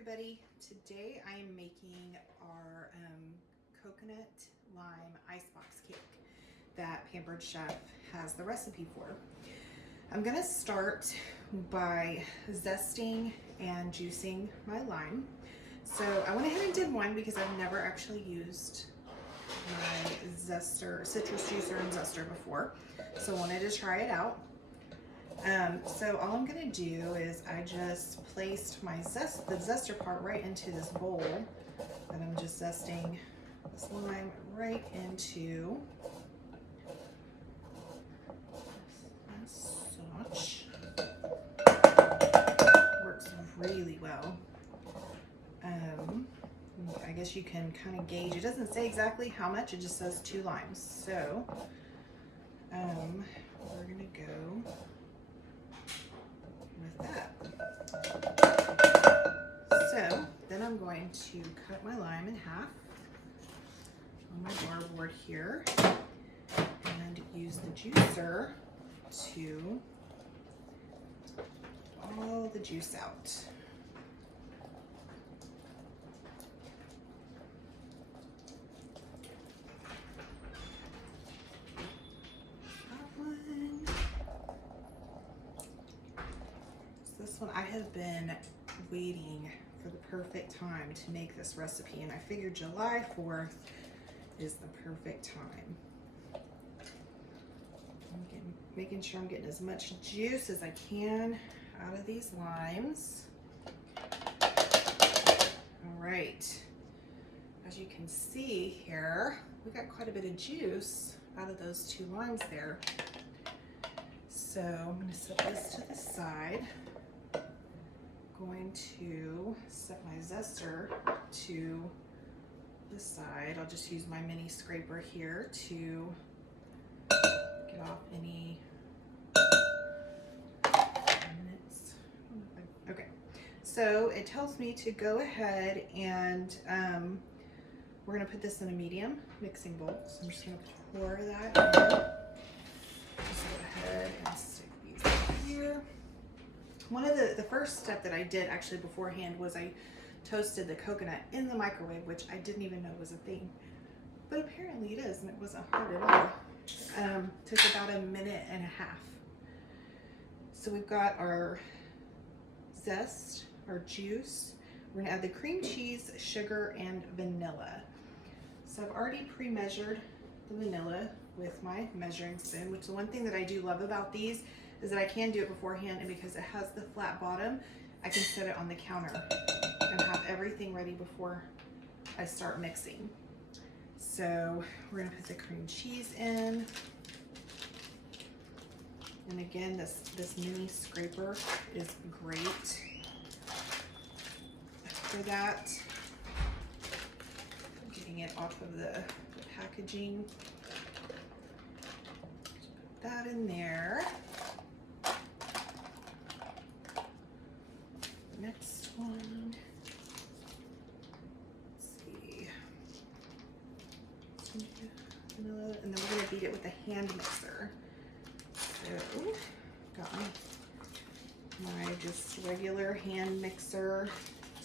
everybody. Today I am making our coconut lime icebox cake that Pampered Chef has the recipe for. I'm gonna start by zesting and juicing my lime. So I went ahead and did one because I've never actually used my zester, citrus juicer and zester before. So I wanted to try it out. So all I'm gonna do is I just placed my the zester part right into this bowl, and I'm just zesting this lime right into as such. Works really well. I guess you can kind of gauge. It doesn't say exactly how much, it just says 2 limes. So we're gonna go with that. So then I'm going to cut my lime in half on my bar board here and use the juicer to get all the juice out. This one, I have been waiting for the perfect time to make this recipe, and I figured July 4th is the perfect time. I'm making sure I'm getting as much juice as I can out of these limes. All right, as you can see here, we got quite a bit of juice out of those 2 limes there. So I'm going to set this to the side. Going to set my zester to the side. I'll just use my mini scraper here to get off any remnants. Okay, so it tells me to go ahead and we're going to put this in a medium mixing bowl. So I'm just going to pour that in. Just go ahead and stick these here. One of the first step that I did actually beforehand was I toasted the coconut in the microwave, which I didn't even know was a thing, but apparently it is, and it wasn't hard at all. Took about 1.5 minutes. So we've got our zest, our juice. We're gonna add the cream cheese, sugar, and vanilla. So I've already pre-measured the vanilla with my measuring spoon, which the one thing that I do love about these is that I can do it beforehand, and because it has the flat bottom, I can set it on the counter and have everything ready before I start mixing. So we're gonna put the cream cheese in. And again, this mini scraper is great for that. Getting it off of the packaging. Put that in there. Next one, let's see, and then we're going to beat it with a hand mixer. So, got my just regular hand mixer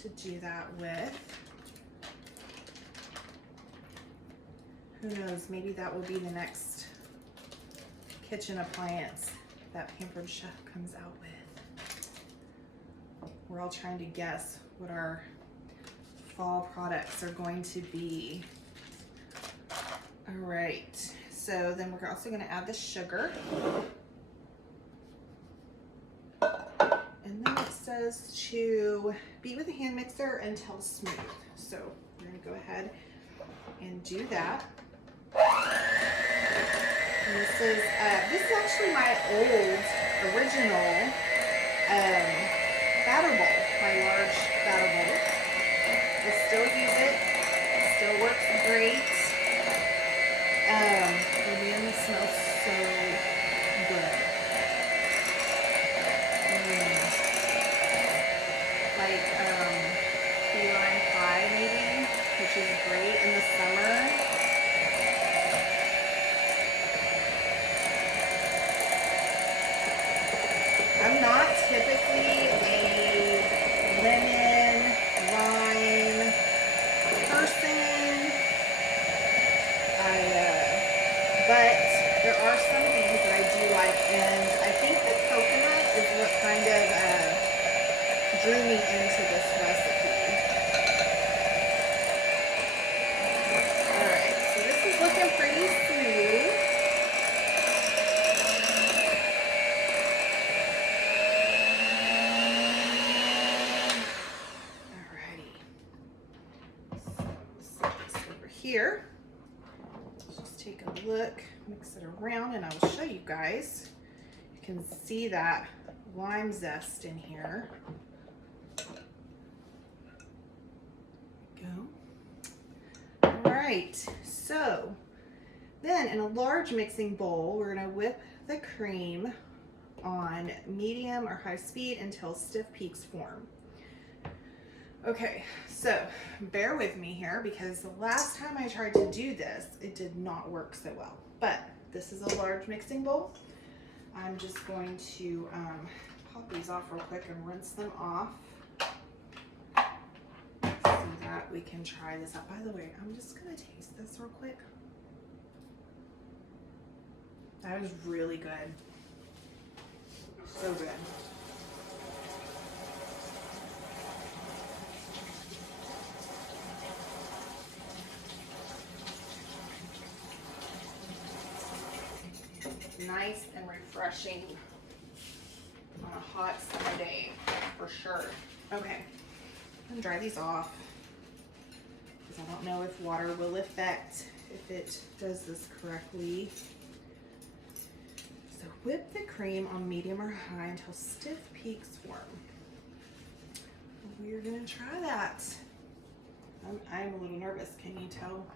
to do that with. Who knows, maybe that will be the next kitchen appliance that Pampered Chef comes out with. We're all trying to guess what our fall products are going to be. All right, so then we're also going to add the sugar. And then it says to beat with a hand mixer until smooth. So we're going to go ahead and do that. And this is actually my old original batter bowl, my large batter bowl. I still use it. It still works great. And man, this smells so good. Like key lime pie maybe, which is great in the summer. I'm not typically a lemon And I think the coconut is what kind of drew me into this recipe. Alright, so this is looking pretty smooth. Here, let's just take a look, mix it around, and I'll show you guys. You can see that lime zest in here. Go. All right, so then in a large mixing bowl, we're gonna whip the cream on medium or high speed until stiff peaks form. Okay, so bear with me here because the last time I tried to do this, it did not work so well. But this is a large mixing bowl. I'm just going to pop these off real quick and rinse them off so that we can try this out. By the way, I'm just gonna taste this real quick. That is really good. So good. Nice and refreshing on a hot summer day, for sure. Okay, I'm gonna dry these off because I don't know if water will affect if it does this correctly. So whip the cream on medium or high until stiff peaks form. We're gonna try that. I'm a little nervous, can you tell?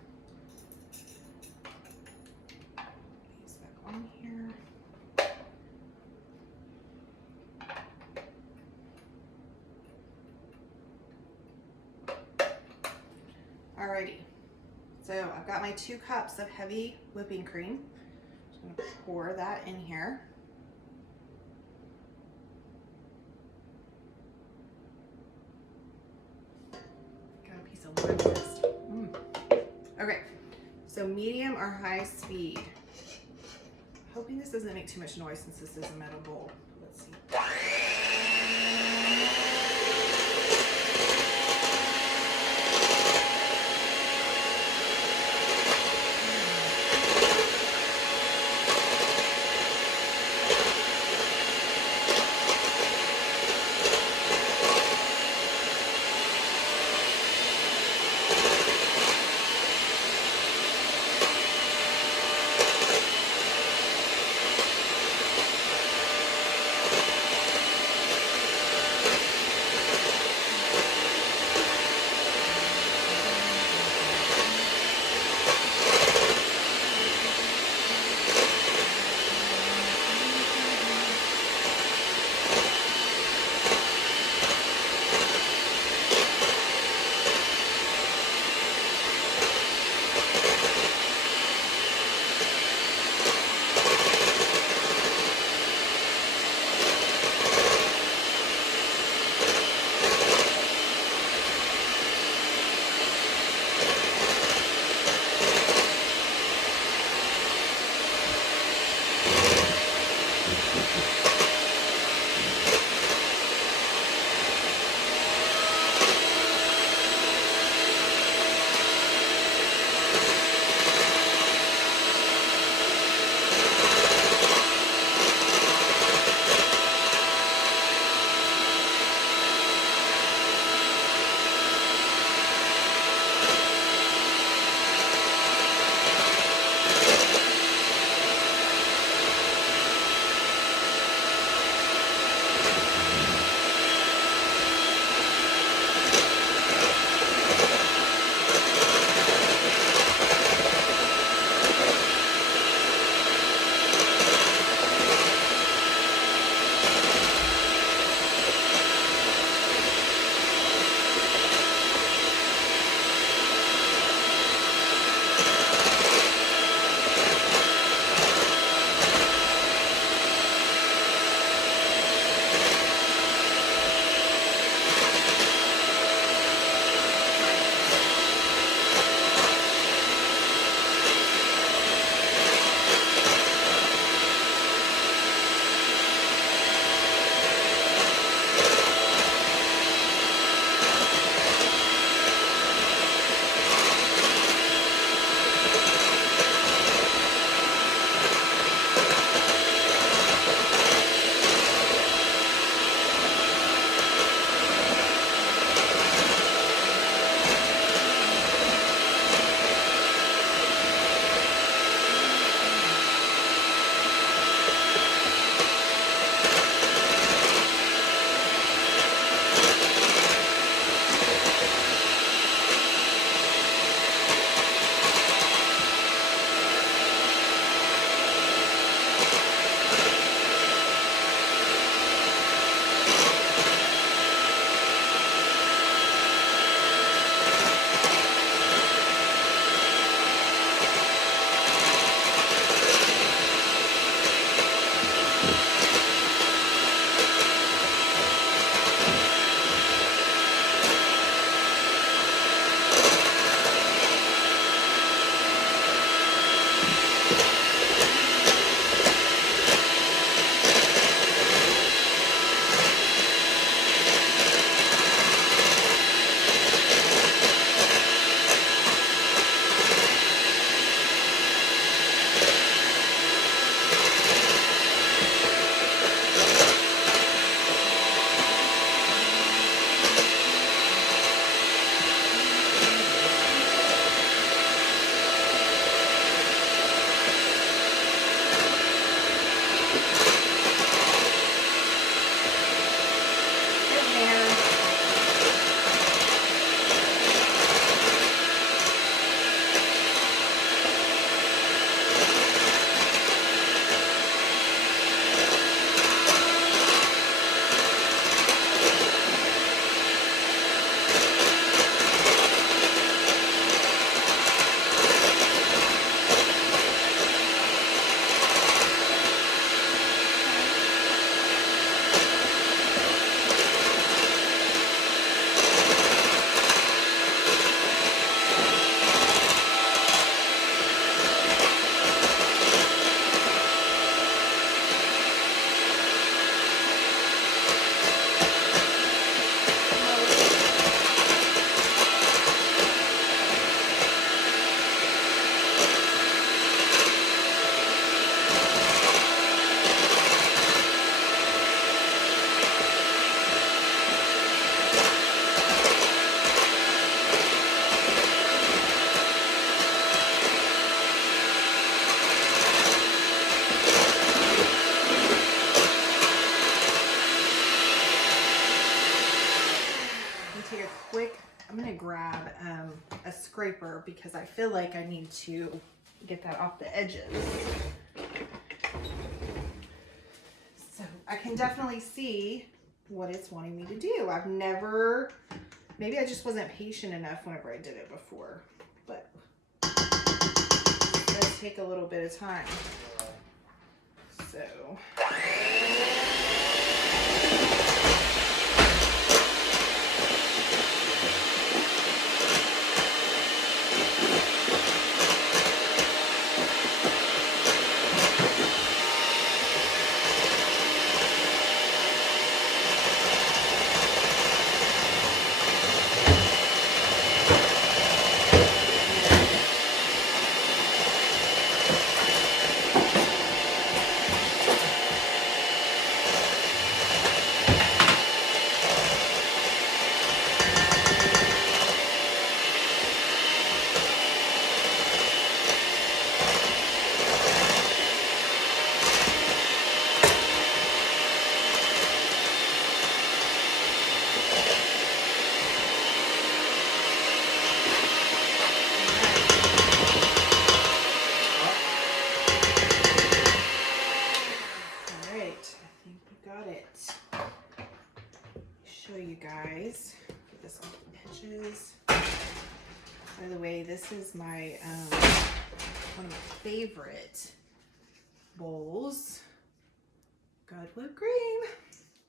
On here. Alrighty, so I've got my 2 cups of heavy whipping cream. I'm just gonna pour that in here. Got a piece of lime zest. Okay, so medium or high speed. Hoping this doesn't make too much noise since this is a metal bowl. Let's see. take a quick, I'm gonna grab a scraper because I feel like I need to get that off the edges. So I can definitely see what it's wanting me to do. I've never, maybe I just wasn't patient enough whenever I did it before, but it does take a little bit of time. So. Guys, get this off the edges. By the way, this is my one of my favorite bowls. Good whipped cream.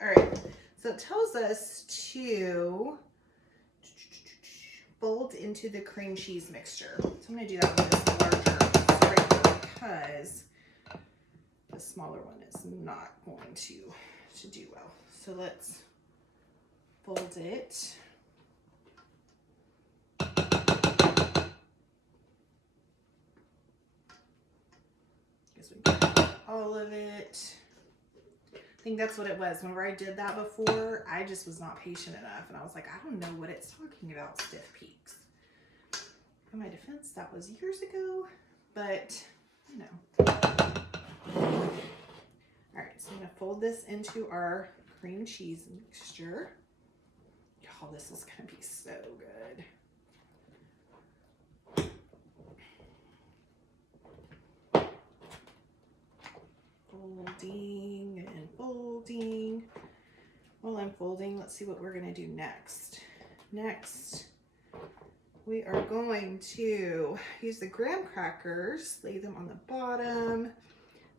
All right, so it tells us to fold into the cream cheese mixture. So I'm going to do that with this larger scraper because the smaller one is not going to do well. So let's fold it. Guess we got all of it. I think that's what it was. Whenever I did that before, I just was not patient enough. And I was like, I don't know what it's talking about, stiff peaks. In my defense, that was years ago, but you know. All right, so I'm gonna fold this into our cream cheese mixture. Oh, this is gonna be so good. Folding and folding. While I'm folding, let's see what we're gonna do next. Next, we are going to use the graham crackers, lay them on the bottom,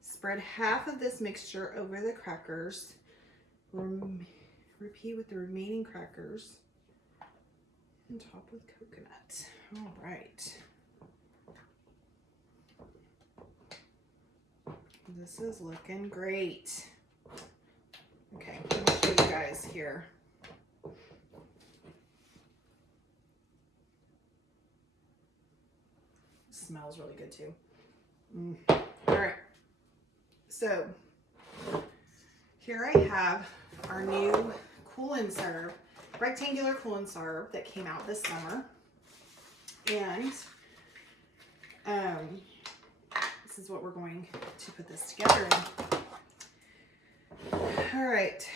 spread half of this mixture over the crackers, repeat with the remaining crackers, and top with coconut. All right. This is looking great. Okay, let me show you guys here. Smells really good too. All right, so here I have our new cool and serve, rectangular cool and serve that came out this summer, and this is what we're going to put this together in. All right,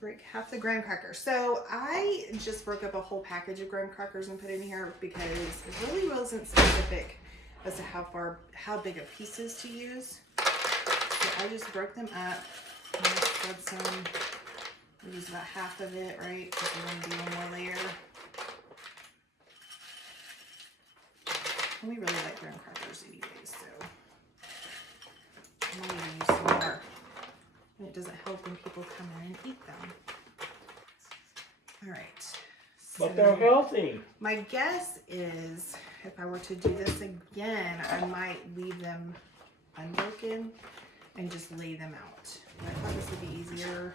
break half the graham crackers. So I just broke up a whole package of graham crackers and put in here because it really wasn't specific as to how big of pieces to use. So I just broke them up. I'm gonna spread some. We'll use about half of it, right? Because we're gonna do one more layer. And we really like graham crackers anyway, so I might even use some more. And it doesn't help when people come in and eat them. All right. So but they're healthy. My guess is if I were to do this again, I might leave them unbroken and just lay them out. But I thought this would be easier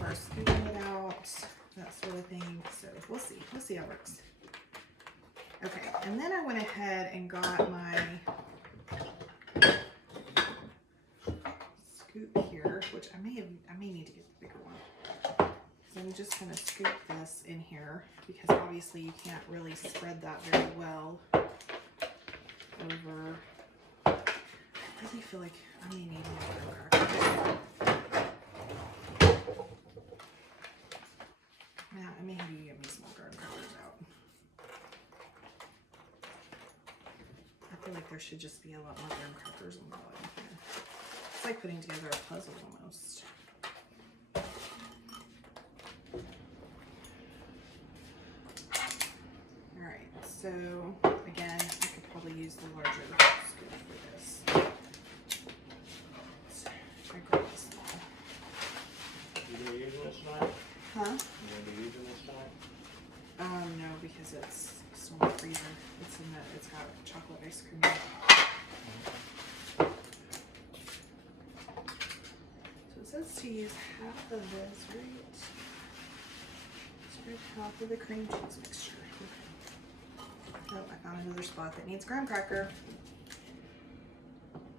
for scooping it out, that sort of thing. So we'll see. We'll see how it works. Okay, and then I went ahead and got my scoop here, which I may need to get the bigger one. So I'm just gonna scoop this in here because obviously you can't really spread that very well over. I really feel like I may need more crackers. Yeah, I may have you give me some more. feel like there should just be a lot more graham crackers on the bottom here. It's like putting together a puzzle almost. Alright, so again, I could probably use the larger scoop for this. So I grab this one. You gonna use this tonight? Huh? You gonna be using this tonight? No, because it's still in the freezer. It's got chocolate ice cream in it. So it says to use half of this, right? Spread half of the cream cheese mixture. Okay. Oh, I found another spot that needs graham cracker.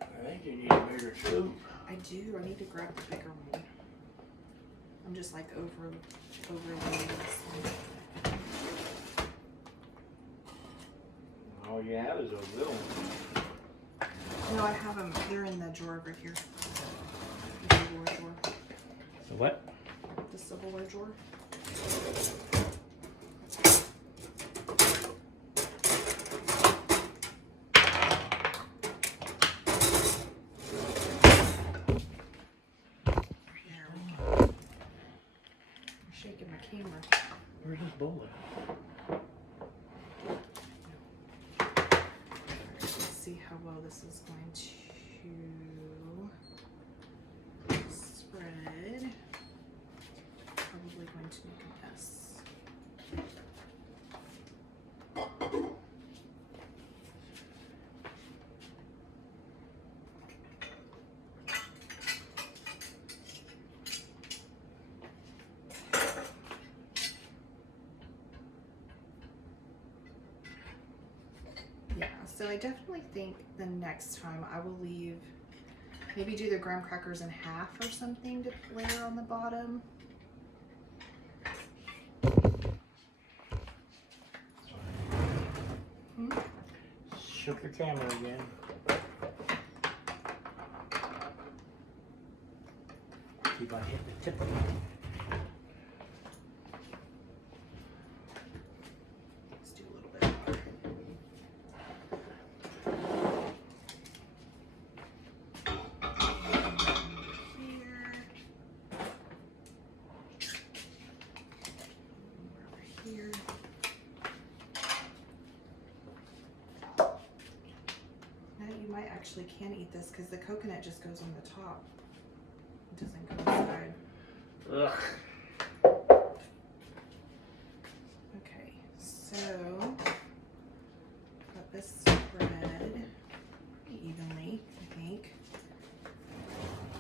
I think you need a bigger scoop. I do. I need to grab the bigger one. I'm just like overloading this one. All you have is those little ones. No, I have them. They're in the drawer over here. The silverware drawer. The what? The silverware drawer. There we go. I'm shaking my camera. Where's this bowl at? Let's see how well this is going to spread. Probably going to make a mess. Yeah, so I definitely think the next time I will leave, maybe do the graham crackers in half or something to layer on the bottom. Shook your camera again. Keep on hitting the tip of it. Let's do a little bit more. Here. Now you might actually can eat this because the coconut just goes on the top. It doesn't go inside. Ugh. Okay, so got this spread pretty evenly, I think.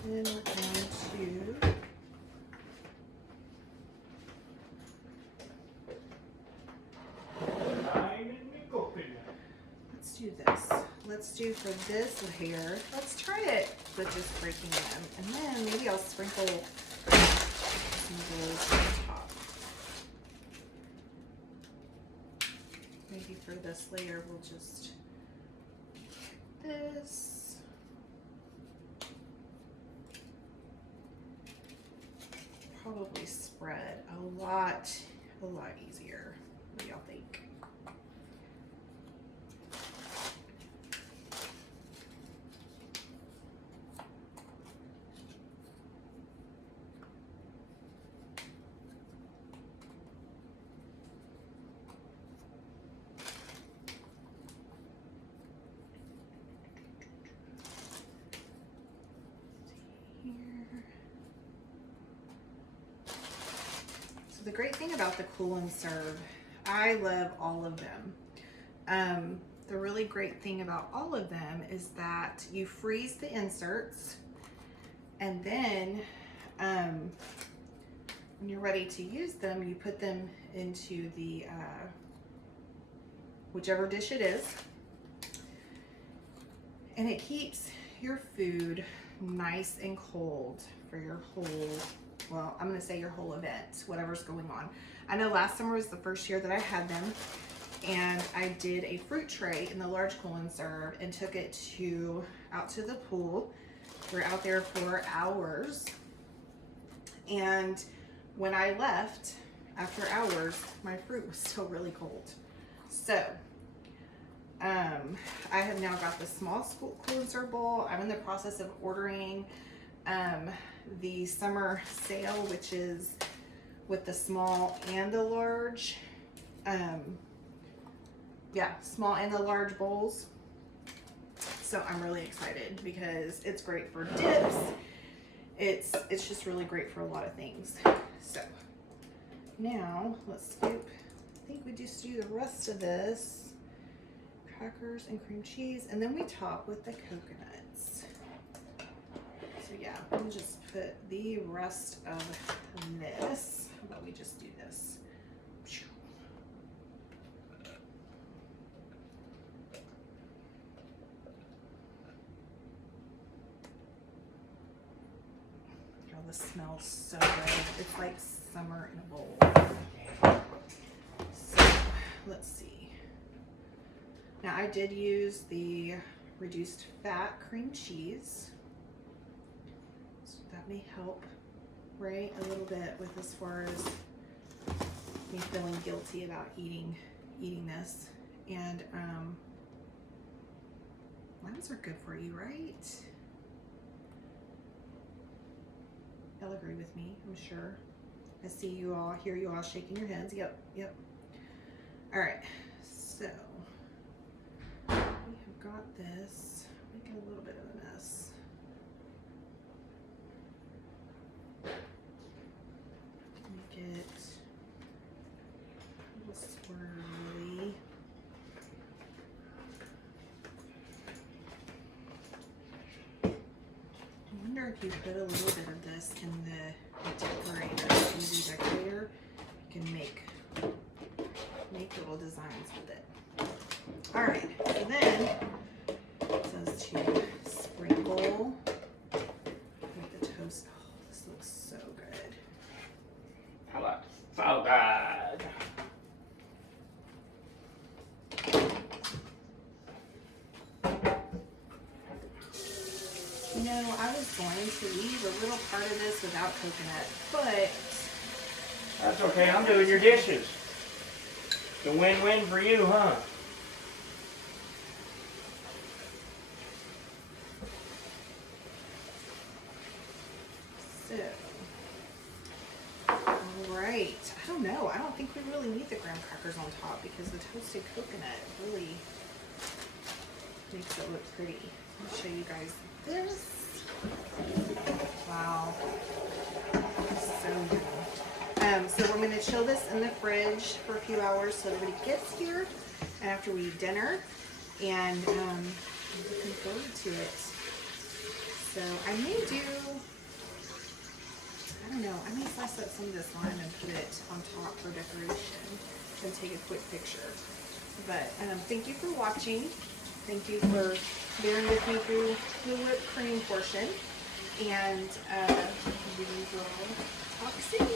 Then we're going to let's do this. Let's do for this layer, let's try it with just breaking them. And then maybe I'll sprinkle some of those on top. Maybe for this layer, we'll just this. Probably spread a lot easier. What do y'all think? The great thing about the Cool and Serve, I love all of them. The really great thing about all of them is that you freeze the inserts, and then when you're ready to use them, you put them into the whichever dish it is, and it keeps your food nice and cold for your whole, well, I'm gonna say your whole event, whatever's going on. I know last summer was the first year that I had them, and I did a fruit tray in the large Cool and Serve and took it out to the pool. We're out there for hours, and when I left after hours, my fruit was still really cold. So I have now got the small school closer bowl. I'm in the process of ordering the summer sale, which is with the small and the large. Yeah, small and the large bowls. So I'm really excited because it's great for dips. It's just really great for a lot of things. So now let's scoop. I think we just do the rest of this. Crackers and cream cheese, and then we top with the coconuts. So yeah, we'll just put the rest of this. How about we just do this? Oh, this smells so good. It's like summer in a bowl. So let's see. Now I did use the reduced fat cream cheese. So that may help, right? A little bit with as far as me feeling guilty about eating this. And lemons are good for you, right? Y'all agree with me, I'm sure. I see you all, hear you all shaking your heads. Yep, yep. All right, so we have got this. Making a little bit of a mess. Make it a little swirly. I wonder if you put a little bit of this in the decorator, the UV decorator, you can make little designs with it. All right, so then it says to sprinkle with the toast. Oh, this looks so good. How about so good? You know, I was going to leave a little part of this without coconut, but That's okay, I'm doing your dishes. It's a win-win for you, huh? so, all right. I don't know. I don't think we really need the graham crackers on top because the toasted coconut really makes it look pretty. I'll show you guys this. Wow. So good. So we're going to chill this in the fridge for a few hours so everybody gets here after we eat dinner, and I'm looking forward to it. So I may do, I don't know, I may slice up some of this lime and put it on top for decoration and take a quick picture. But thank you for watching. Thank you for bearing with me through the whipped cream portion, and we will talk soon.